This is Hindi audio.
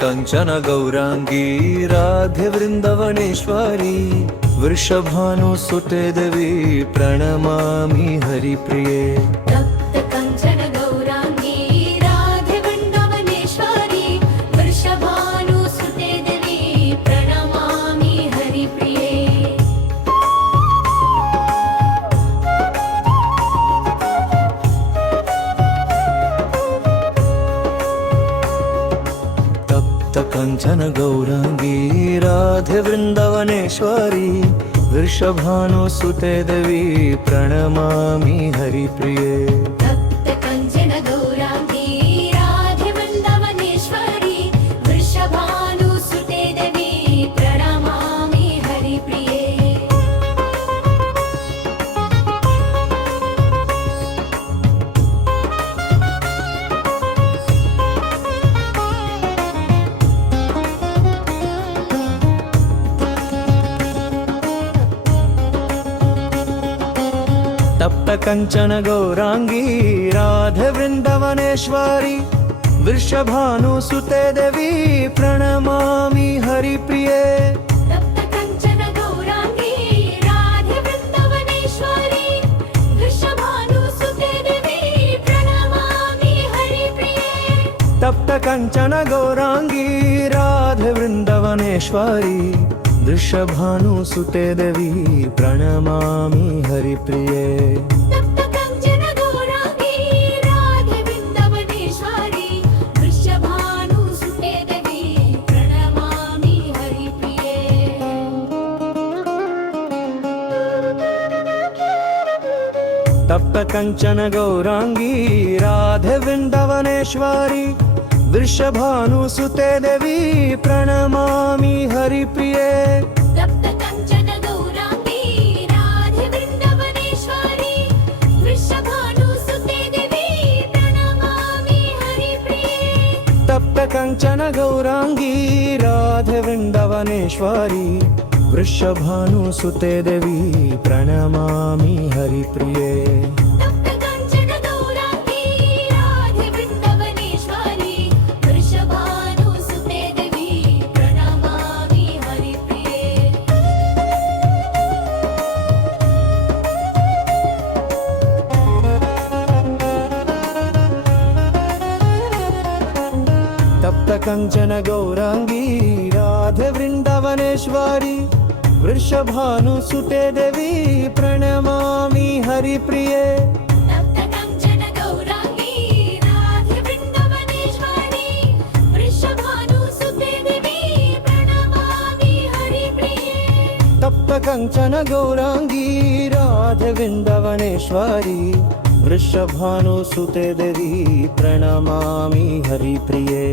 कंचन गौरांगी राधे वृंदवनेश्वरी वृषभानुसुते देवी प्रणमामि हरिप्रिये। तप्त कंचन गौरांगी राधे वृंदवनेश्वरी वृषभानुसुते देवी प्रणमामि हरिप्रिये। कंचन गौरांगी राधे वृंदवनेश्वरी वृषभानुसुते देवी प्रणमामि हरिप्रिये। तप्त कंचन गौरांगी राधे वृंदवनेश्वरी वृषभानुसुते देवी प्रणमामि हरिप्रिये। तप्त कंचन गौरांगी राधे वृंदवनेश्वरी वृषभानुसुते देवी प्रणमामि हरिप्रिये। तप्त कंचन गौरांगी राधे वृंदवनेश्वरी वृषभानुसुते देवी प्रणमामि हरिप्रिये। तप्त कंचन गौरांगी राधे वृंदवनेश्वरी वृषभानुसुते देवी प्रणमामि हरिप्रिये। तप्त कंचन गौरांगी राधे वृंदवनेश्वरी वृषभानुसुते देवी प्रणमामि हरिप्रिये। तप्त कंचन गौरांगी राधे वृंदवनेश्वरी वृषभानुसुते देवी प्रणमामि हरिप्रिये। तप्त कंचन गौरांगी राधे वृंदवनेश्वरी वृषभानुसुते देवी प्रणमामि हरिप्रिये। तप्त कंचन गौरांगी राधे वृंदवनेश्वरी वृषभानुसुते देवी प्रणमामि हरिप्रिये। तप्त कंचन गौरांगी राधे वृंदवनेश्वरी वृषभानुसुते देवी प्रणमामि हरिप्रिये। तप्त कंचन गौरांगी राधे वृंदवनेश्वरी वृषभानुसुते देवी प्रणमामि हरिप्रिये। तप्त कंचन गौरांगी राधे वृंदवनेश्वरी वृषभानुसुते देवी प्रणमामि हरिप्रिये। तप्त कंचन गौरांगी राधे वृंदवनेश्वरी वृषभानुसुते देवी प्रणमामि हरिप्रिये।